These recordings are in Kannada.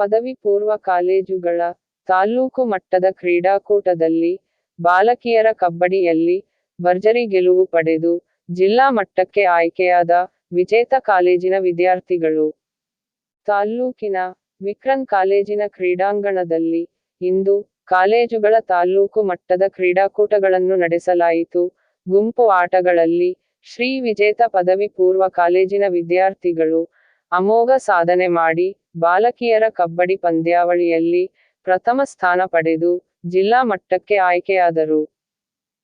ಪದವಿ ಪೂರ್ವ ಕಾಲೇಜುಗಳ ತಾಲ್ಲೂಕು ಮಟ್ಟದ ಕ್ರೀಡಾಕೂಟದಲ್ಲಿ ಬಾಲಕಿಯರ ಕಬ್ಬಡಿಯಲ್ಲಿ ಭರ್ಜರಿ ಗೆಲುವು ಪಡೆದು ಜಿಲ್ಲಾ ಮಟ್ಟಕ್ಕೆ ಆಯ್ಕೆಯಾದ ವಿಜೇತ ಕಾಲೇಜಿನ ವಿದ್ಯಾರ್ಥಿಗಳು. ತಾಲ್ಲೂಕಿನ ವಿಕ್ರನ್ ಕಾಲೇಜಿನ ಕ್ರೀಡಾಂಗಣದಲ್ಲಿ ಇಂದು ಕಾಲೇಜುಗಳ ತಾಲ್ಲೂಕು ಮಟ್ಟದ ಕ್ರೀಡಾಕೂಟಗಳನ್ನು ನಡೆಸಲಾಯಿತು. ಗುಂಪು ಆಟಗಳಲ್ಲಿ ಶ್ರೀ ವಿಜೇತ ಪದವಿ ಪೂರ್ವ ಕಾಲೇಜಿನ ವಿದ್ಯಾರ್ಥಿಗಳು ಅಮೋಘ ಸಾಧನೆ ಮಾಡಿ ಬಾಲಕಿಯರ ಕಬ್ಬಡಿ ಪಂದ್ಯಾವಳಿಯಲ್ಲಿ ಪ್ರಥಮ ಸ್ಥಾನ ಪಡೆದು ಜಿಲ್ಲಾ ಮಟ್ಟಕ್ಕೆ ಆಯ್ಕೆಯಾದರು.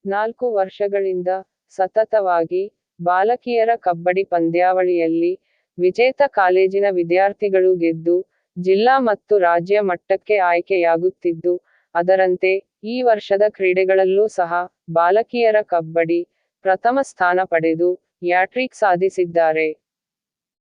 ನಾಲ್ಕು ವರ್ಷಗಳಿಂದ ಸತತವಾಗಿ ಬಾಲಕಿಯರ ಕಬ್ಬಡಿ ಪಂದ್ಯಾವಳಿಯಲ್ಲಿ ವಿಜೇತ ಕಾಲೇಜಿನ ವಿದ್ಯಾರ್ಥಿಗಳು ಗೆದ್ದು ಜಿಲ್ಲಾ ಮತ್ತು ರಾಜ್ಯ ಮಟ್ಟಕ್ಕೆ ಆಯ್ಕೆಯಾಗುತ್ತಿದ್ದು, ಅದರಂತೆ ಈ ವರ್ಷದ ಕ್ರೀಡೆಗಳಲ್ಲೂ ಸಹ ಬಾಲಕಿಯರ ಕಬ್ಬಡಿ ಪ್ರಥಮ ಸ್ಥಾನ ಪಡೆದು ಯಾಟ್ರಿಕ್ ಸಾಧಿಸಿದ್ದಾರೆ.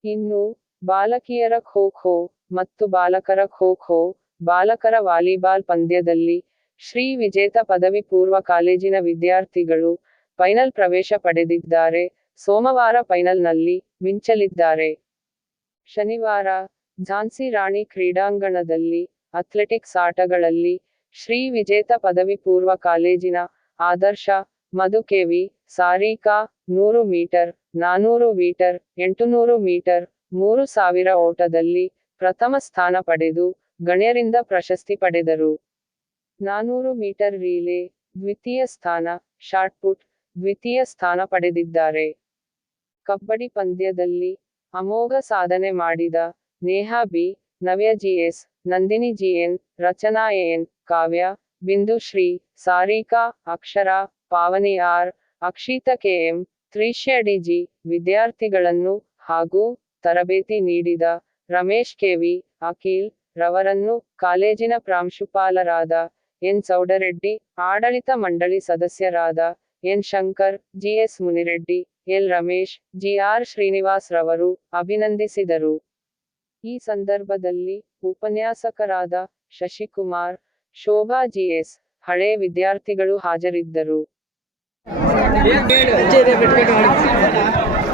ಇನ್ನು ಬಾಲಕಿಯರ ಖೋ ಖೋ ಮತ್ತು ಬಾಲಕರ ಖೋ ಖೋ, ಬಾಲಕರ ವಾಲಿಬಾಲ್ ಪಂದ್ಯದಲ್ಲಿ ಶ್ರೀ ವಿಜೇತ ಪದವಿ ಪೂರ್ವ ಕಾಲೇಜಿನ ವಿದ್ಯಾರ್ಥಿಗಳು ಫೈನಲ್ ಪ್ರವೇಶ ಪಡೆದಿದ್ದಾರೆ. ಸೋಮವಾರ ಫೈನಲ್ನಲ್ಲಿ ಮಿಂಚಲಿದ್ದಾರೆ. ಶನಿವಾರ ಝಾನ್ಸಿ ರಾಣಿ ಕ್ರೀಡಾಂಗಣದಲ್ಲಿ ಅಥ್ಲೆಟಿಕ್ಸ್ ಆಟಗಳಲ್ಲಿ ಶ್ರೀ ವಿಜೇತ ಪದವಿ ಪೂರ್ವ ಕಾಲೇಜಿನ ಆದರ್ಶ ಮಧುಕೆವಿ ಸಾರಿಕಾ ನೂರು ಮೀಟರ್, ನಾನೂರು ಮೀಟರ್, ಎಂಟುನೂರು ಮೀಟರ್ ಮೂರು ಸಾವಿರ ಓಟದಲ್ಲಿ ಪ್ರಥಮ ಸ್ಥಾನ ಪಡೆದು ಗಣ್ಯರಿಂದ ಪ್ರಶಸ್ತಿ ಪಡೆದರು. ನಾನೂರು ಮೀಟರ್ ರೀಲೆ ದ್ವಿತೀಯ ಸ್ಥಾನ, ಶಾಟ್ಪುಟ್ ದ್ವಿತೀಯ ಸ್ಥಾನ ಪಡೆದಿದ್ದಾರೆ. ಕಬ್ಬಡಿ ಪಂದ್ಯದಲ್ಲಿ ಅಮೋಘ ಸಾಧನೆ ಮಾಡಿದ Neha B, Navya GS Nandini GN Rachana N, Kavya Bindushree Sarika, Akshara, Pavani R, Akshitha KM Trishya DG ವಿದ್ಯಾರ್ಥಿಗಳನ್ನು ಹಾಗೂ ತರಬೇತಿ ನೀಡಿದ ರಮೇಶ್ ಕೆವಿ, ಅಖಿಲ್ ರವರನ್ನು ಕಾಲೇಜಿನ ಪ್ರಾಂಶುಪಾಲರಾದ ಎನ್ ಸೌಡರೆಡ್ಡಿ, ಆಡಳಿತ ಮಂಡಳಿ ಸದಸ್ಯರಾದ N Shankar, GS Munireddy, L Ramesh, GR Srinivas ರವರು ಅಭಿನಂದಿಸಿದರು. ಈ ಸಂದರ್ಭದಲ್ಲಿ ಉಪನ್ಯಾಸಕರಾದ ಶಶಿಕುಮಾರ್, ಶೋಭಾ ಜಿಎಸ್, ಹಳೆ ವಿದ್ಯಾರ್ಥಿಗಳು ಹಾಜರಿದ್ದರು.